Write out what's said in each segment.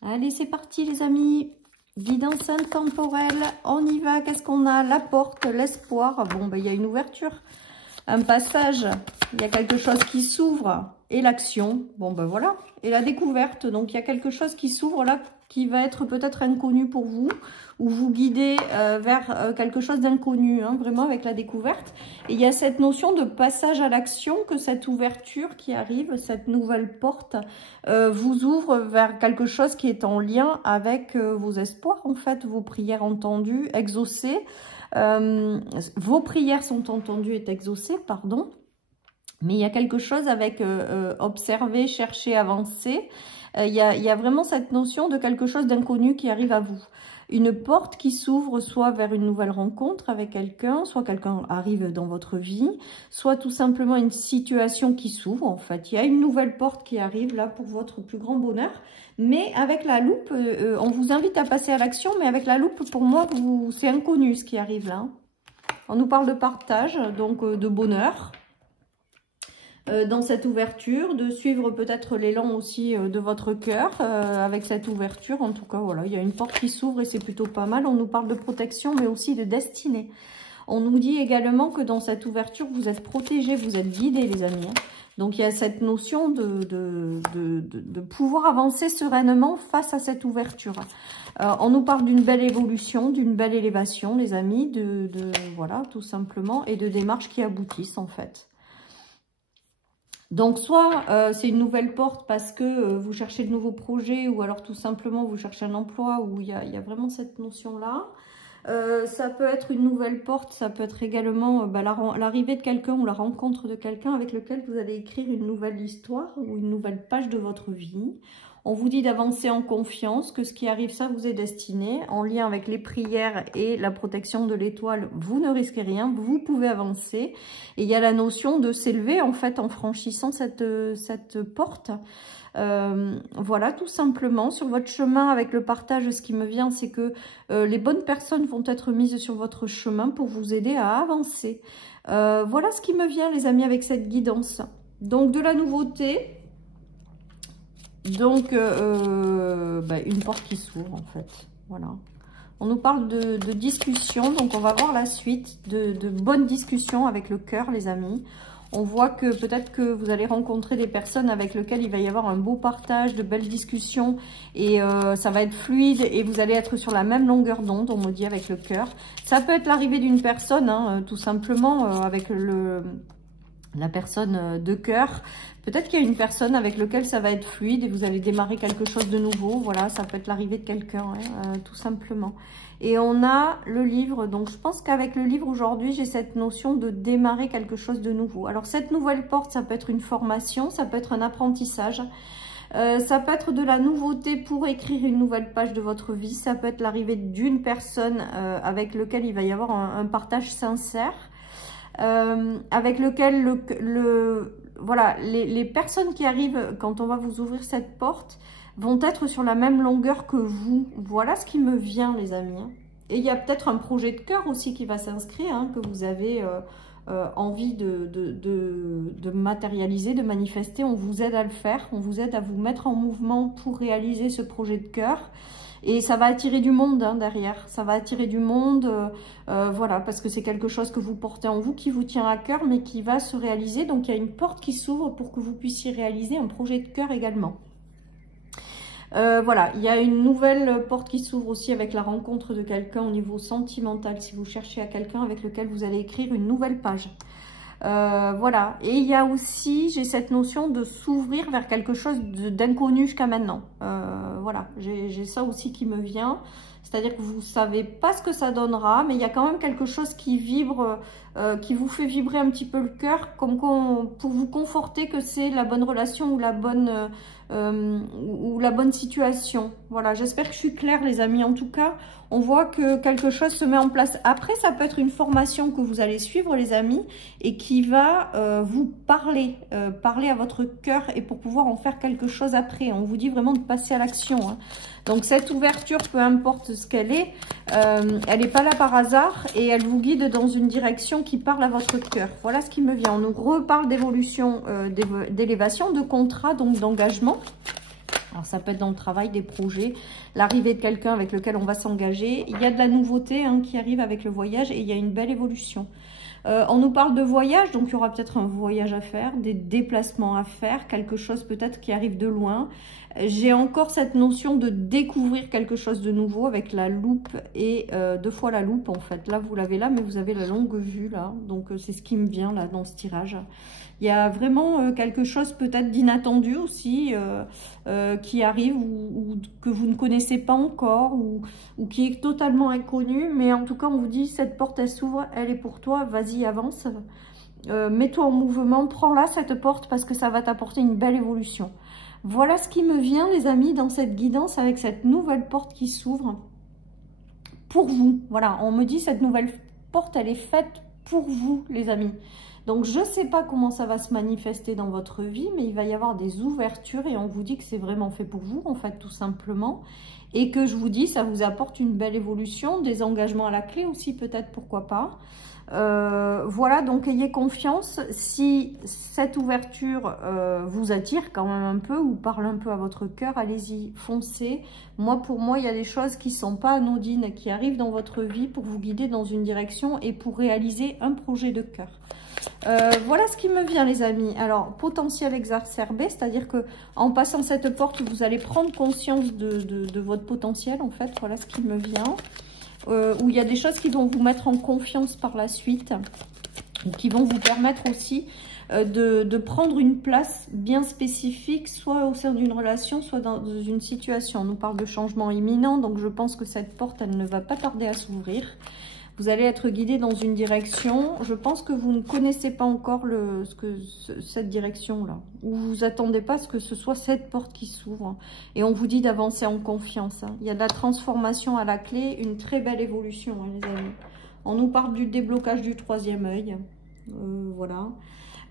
Allez, c'est parti les amis. Guidance intemporelle, on y va. Qu'est-ce qu'on a? La porte, l'espoir. Bon, ben, il y a une ouverture, un passage, il y a quelque chose qui s'ouvre et l'action. Bon, ben voilà. Et la découverte. Donc, il y a quelque chose qui s'ouvre là, qui va être peut-être inconnu pour vous, ou vous guidez vers quelque chose d'inconnu, hein, vraiment avec la découverte. Et il y a cette notion de passage à l'action, que cette ouverture qui arrive, cette nouvelle porte, vous ouvre vers quelque chose qui est en lien avec vos espoirs, en fait, vos prières entendues, exaucées. Vos prières sont entendues et exaucées, pardon. Mais il y a quelque chose avec observer, chercher, avancer. Il y a vraiment cette notion de quelque chose d'inconnu qui arrive à vous. Une porte qui s'ouvre soit vers une nouvelle rencontre avec quelqu'un, soit quelqu'un arrive dans votre vie, soit tout simplement une situation qui s'ouvre en fait. Il y a une nouvelle porte qui arrive là pour votre plus grand bonheur. Mais avec la loupe, on vous invite à passer à l'action, mais avec la loupe, pour moi, c'est inconnu ce qui arrive là. On nous parle de partage, donc de bonheur. Dans cette ouverture, de suivre peut-être l'élan aussi de votre cœur avec cette ouverture. En tout cas, voilà, il y a une porte qui s'ouvre et c'est plutôt pas mal. On nous parle de protection, mais aussi de destinée. On nous dit également que dans cette ouverture, vous êtes protégés, vous êtes guidés, les amis. Donc, il y a cette notion de pouvoir avancer sereinement face à cette ouverture. On nous parle d'une belle évolution, d'une belle élévation, les amis, voilà, tout simplement, et de démarches qui aboutissent, en fait. Donc, soit c'est une nouvelle porte parce que vous cherchez de nouveaux projets, ou alors tout simplement vous cherchez un emploi où il y a vraiment cette notion-là. Ça peut être une nouvelle porte, ça peut être également l'arrivée de quelqu'un ou la rencontre de quelqu'un avec lequel vous allez écrire une nouvelle histoire ou une nouvelle page de votre vie. On vous dit d'avancer en confiance, que ce qui arrive, ça vous est destiné. En lien avec les prières et la protection de l'étoile, vous ne risquez rien, vous pouvez avancer. Et il y a la notion de s'élever en fait en franchissant cette porte. Voilà, tout simplement. Sur votre chemin, avec le partage, ce qui me vient, c'est que les bonnes personnes vont être mises sur votre chemin pour vous aider à avancer. Voilà ce qui me vient, les amis, avec cette guidance. Donc, de la nouveauté. Donc, une porte qui s'ouvre, en fait. Voilà. On nous parle de discussion. Donc, on va voir la suite de bonnes discussions avec le cœur, les amis. On voit que peut-être que vous allez rencontrer des personnes avec lesquelles il va y avoir un beau partage, de belles discussions. Et ça va être fluide et vous allez être sur la même longueur d'onde, on me dit, avec le cœur. Ça peut être l'arrivée d'une personne, hein, tout simplement, avec la personne de cœur. Peut-être qu'il y a une personne avec laquelle ça va être fluide et vous allez démarrer quelque chose de nouveau. Voilà, ça peut être l'arrivée de quelqu'un, hein, tout simplement. Et on a le livre. Donc, je pense qu'avec le livre, aujourd'hui, j'ai cette notion de démarrer quelque chose de nouveau. Alors, cette nouvelle porte, ça peut être une formation, ça peut être un apprentissage. Ça peut être de la nouveauté pour écrire une nouvelle page de votre vie. Ça peut être l'arrivée d'une personne avec laquelle il va y avoir un partage sincère. Avec lequel voilà, les personnes qui arrivent quand on va vous ouvrir cette porte vont être sur la même longueur que vous. Voilà ce qui me vient, les amis. Et il y a peut-être un projet de cœur aussi qui va s'inscrire, hein, que vous avez envie de matérialiser, de manifester. On vous aide à le faire, on vous aide à vous mettre en mouvement pour réaliser ce projet de cœur. Et ça va attirer du monde, hein, derrière. Ça va attirer du monde, voilà, parce que c'est quelque chose que vous portez en vous, qui vous tient à cœur, mais qui va se réaliser. Donc, il y a une porte qui s'ouvre pour que vous puissiez réaliser un projet de cœur également. Voilà, il y a une nouvelle porte qui s'ouvre aussi avec la rencontre de quelqu'un au niveau sentimental. Si vous cherchez à quelqu'un avec lequel vous allez écrire une nouvelle page. Voilà, et il y a aussi, j'ai cette notion de s'ouvrir vers quelque chose d'inconnu jusqu'à maintenant. Voilà, j'ai ça aussi qui me vient. C'est-à-dire que vous ne savez pas ce que ça donnera, mais il y a quand même quelque chose qui vibre, qui vous fait vibrer un petit peu le cœur, comme pour vous conforter que c'est la bonne relation ou la bonne situation. Voilà, j'espère que je suis claire, les amis. En tout cas, on voit que quelque chose se met en place. Après, ça peut être une formation que vous allez suivre, les amis, et qui va vous parler à votre cœur, et pour pouvoir en faire quelque chose après. On vous dit vraiment de passer à l'action, hein. Donc, cette ouverture, peu importe ce qu'elle est, elle n'est pas là par hasard et elle vous guide dans une direction qui parle à votre cœur. Voilà ce qui me vient. On nous reparle d'évolution, d'élévation, de contrat, donc d'engagement. Alors ça peut être dans le travail, des projets, l'arrivée de quelqu'un avec lequel on va s'engager. Il y a de la nouveauté qui arrive avec le voyage et il y a une belle évolution. On nous parle de voyage, donc il y aura peut-être un voyage à faire, des déplacements à faire, quelque chose peut-être qui arrive de loin. J'ai encore cette notion de découvrir quelque chose de nouveau avec la loupe et 2 fois la loupe en fait. Là vous l'avez là, mais vous avez la longue vue là, donc c'est ce qui me vient là dans ce tirage. Il y a vraiment quelque chose peut-être d'inattendu aussi qui arrive ou que vous ne connaissez pas encore ou qui est totalement inconnu. Mais en tout cas, on vous dit, cette porte, elle s'ouvre, elle est pour toi, vas-y, avance. Mets-toi en mouvement, prends-la cette porte parce que ça va t'apporter une belle évolution. Voilà ce qui me vient, les amis, dans cette guidance avec cette nouvelle porte qui s'ouvre pour vous. Voilà, on me dit, cette nouvelle porte, elle est faite pour vous, les amis. Donc, je ne sais pas comment ça va se manifester dans votre vie, mais il va y avoir des ouvertures et on vous dit que c'est vraiment fait pour vous, en fait, tout simplement. Et que je vous dis, ça vous apporte une belle évolution, des engagements à la clé aussi, peut-être, pourquoi pas. Voilà, donc ayez confiance. Si cette ouverture vous attire quand même un peu ou parle un peu à votre cœur, allez-y, foncez. Moi, pour moi, il y a des choses qui ne sont pas anodines, qui arrivent dans votre vie pour vous guider dans une direction et pour réaliser un projet de cœur. Voilà ce qui me vient, les amis. Alors, potentiel exacerbé, c'est-à-dire que en passant cette porte, vous allez prendre conscience de votre potentiel, en fait. Voilà ce qui me vient. Où il y a des choses qui vont vous mettre en confiance par la suite, qui vont vous permettre aussi de prendre une place bien spécifique, soit au sein d'une relation, soit dans une situation. On nous parle de changement imminent, donc je pense que cette porte, elle ne va pas tarder à s'ouvrir. Vous allez être guidé dans une direction. Je pense que vous ne connaissez pas encore cette direction-là. Ou vous vous attendez pas à ce que ce soit cette porte qui s'ouvre. Et on vous dit d'avancer en confiance. Il y a de la transformation à la clé, une très belle évolution, les amis. On nous parle du déblocage du 3e œil. Voilà.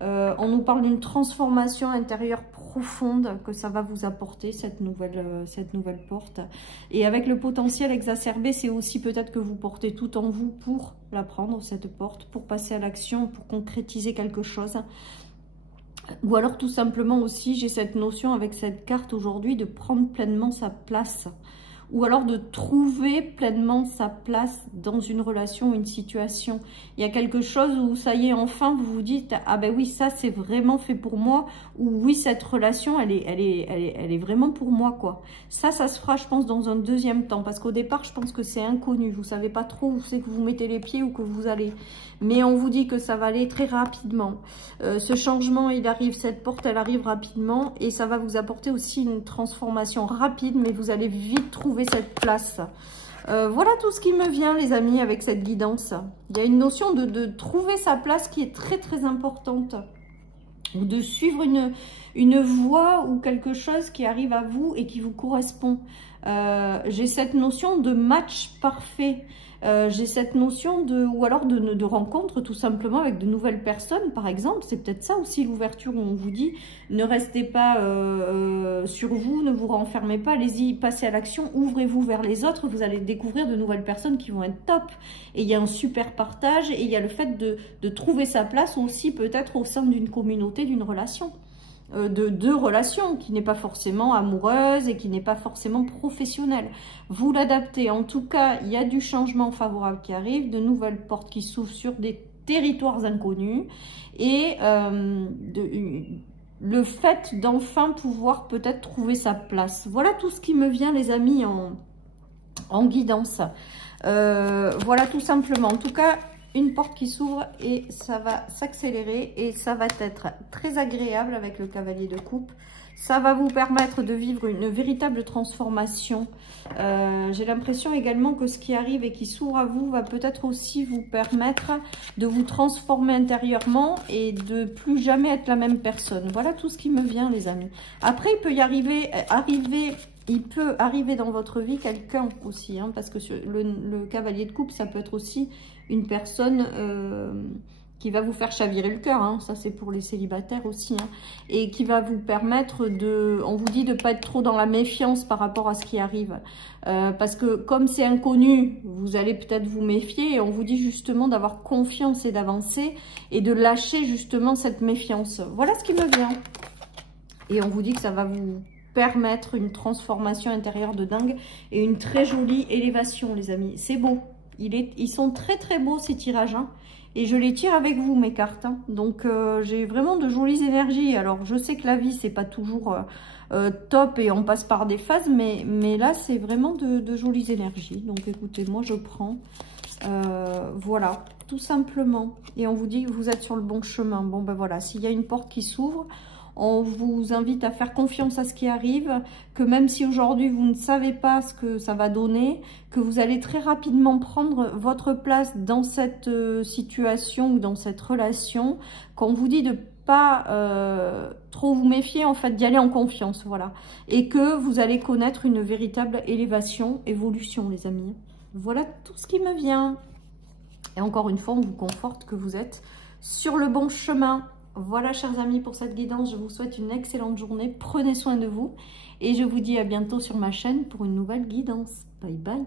On nous parle d'une transformation intérieure profonde que ça va vous apporter, cette nouvelle porte. Et avec le potentiel exacerbé, c'est aussi peut-être que vous portez tout en vous pour la prendre, cette porte, pour passer à l'action, pour concrétiser quelque chose. Ou alors tout simplement aussi, j'ai cette notion avec cette carte aujourd'hui de prendre pleinement sa place. Ou alors de trouver pleinement sa place dans une relation ou une situation. Il y a quelque chose où ça y est, enfin vous vous dites, ah ben oui, ça c'est vraiment fait pour moi, ou oui, cette relation elle est vraiment pour moi, quoi. Ça se fera, je pense, dans un deuxième temps, parce qu'au départ je pense que c'est inconnu, vous savez pas trop où c'est que vous mettez les pieds ou que vous allez, mais on vous dit que ça va aller très rapidement. Ce changement, il arrive, cette porte elle arrive rapidement et ça va vous apporter aussi une transformation rapide, mais vous allez vite trouver cette place. Voilà tout ce qui me vient, les amis, avec cette guidance. Il y a une notion de trouver sa place qui est très très importante, ou de suivre une voie ou quelque chose qui arrive à vous et qui vous correspond. J'ai cette notion de match parfait. J'ai cette notion ou alors de rencontre tout simplement avec de nouvelles personnes, par exemple. C'est peut-être ça aussi l'ouverture où on vous dit ne restez pas sur vous, ne vous renfermez pas, allez-y, passez à l'action, ouvrez-vous vers les autres, vous allez découvrir de nouvelles personnes qui vont être top. Et il y a un super partage et il y a le fait de trouver sa place aussi peut-être au sein d'une communauté, d'une relation. De deux relations qui n'est pas forcément amoureuse et qui n'est pas forcément professionnelle. Vous l'adaptez. En tout cas, il y a du changement favorable qui arrive, de nouvelles portes qui s'ouvrent sur des territoires inconnus et le fait d'enfin pouvoir peut-être trouver sa place. Voilà tout ce qui me vient, les amis, en guidance. Voilà tout simplement. En tout cas, une porte qui s'ouvre et ça va s'accélérer et ça va être très agréable avec le cavalier de coupe. Ça va vous permettre de vivre une véritable transformation. J'ai l'impression également que ce qui arrive et qui s'ouvre à vous va peut-être aussi vous permettre de vous transformer intérieurement et de plus jamais être la même personne. Voilà tout ce qui me vient, les amis. Après, il peut y il peut arriver dans votre vie quelqu'un aussi, hein, parce que le cavalier de coupe, ça peut être aussi une personne qui va vous faire chavirer le cœur, hein, ça c'est pour les célibataires aussi, hein, et qui va vous permettre on vous dit de ne pas être trop dans la méfiance par rapport à ce qui arrive, parce que comme c'est inconnu, vous allez peut-être vous méfier, et on vous dit justement d'avoir confiance et d'avancer, et de lâcher justement cette méfiance. Voilà ce qui me vient. Et on vous dit que ça va vous permettre une transformation intérieure de dingue et une très jolie élévation, les amis. C'est beau. Ils sont très très beaux ces tirages, hein. Et je les tire avec vous, mes cartes, hein. Donc j'ai vraiment de jolies énergies. Alors je sais que la vie c'est pas toujours top et on passe par des phases, mais là c'est vraiment de jolies énergies. Donc écoutez, moi je prends, voilà, tout simplement. Et on vous dit que vous êtes sur le bon chemin. Bon ben voilà, s'il y a une porte qui s'ouvre, on vous invite à faire confiance à ce qui arrive, que même si aujourd'hui vous ne savez pas ce que ça va donner, que vous allez très rapidement prendre votre place dans cette situation ou dans cette relation, qu'on vous dit de pas trop vous méfier, en fait, d'y aller en confiance, voilà. Et que vous allez connaître une véritable élévation, évolution, les amis. Voilà tout ce qui me vient. Et encore une fois, on vous conforte que vous êtes sur le bon chemin. Voilà, chers amis, pour cette guidance, je vous souhaite une excellente journée. Prenez soin de vous et je vous dis à bientôt sur ma chaîne pour une nouvelle guidance. Bye bye.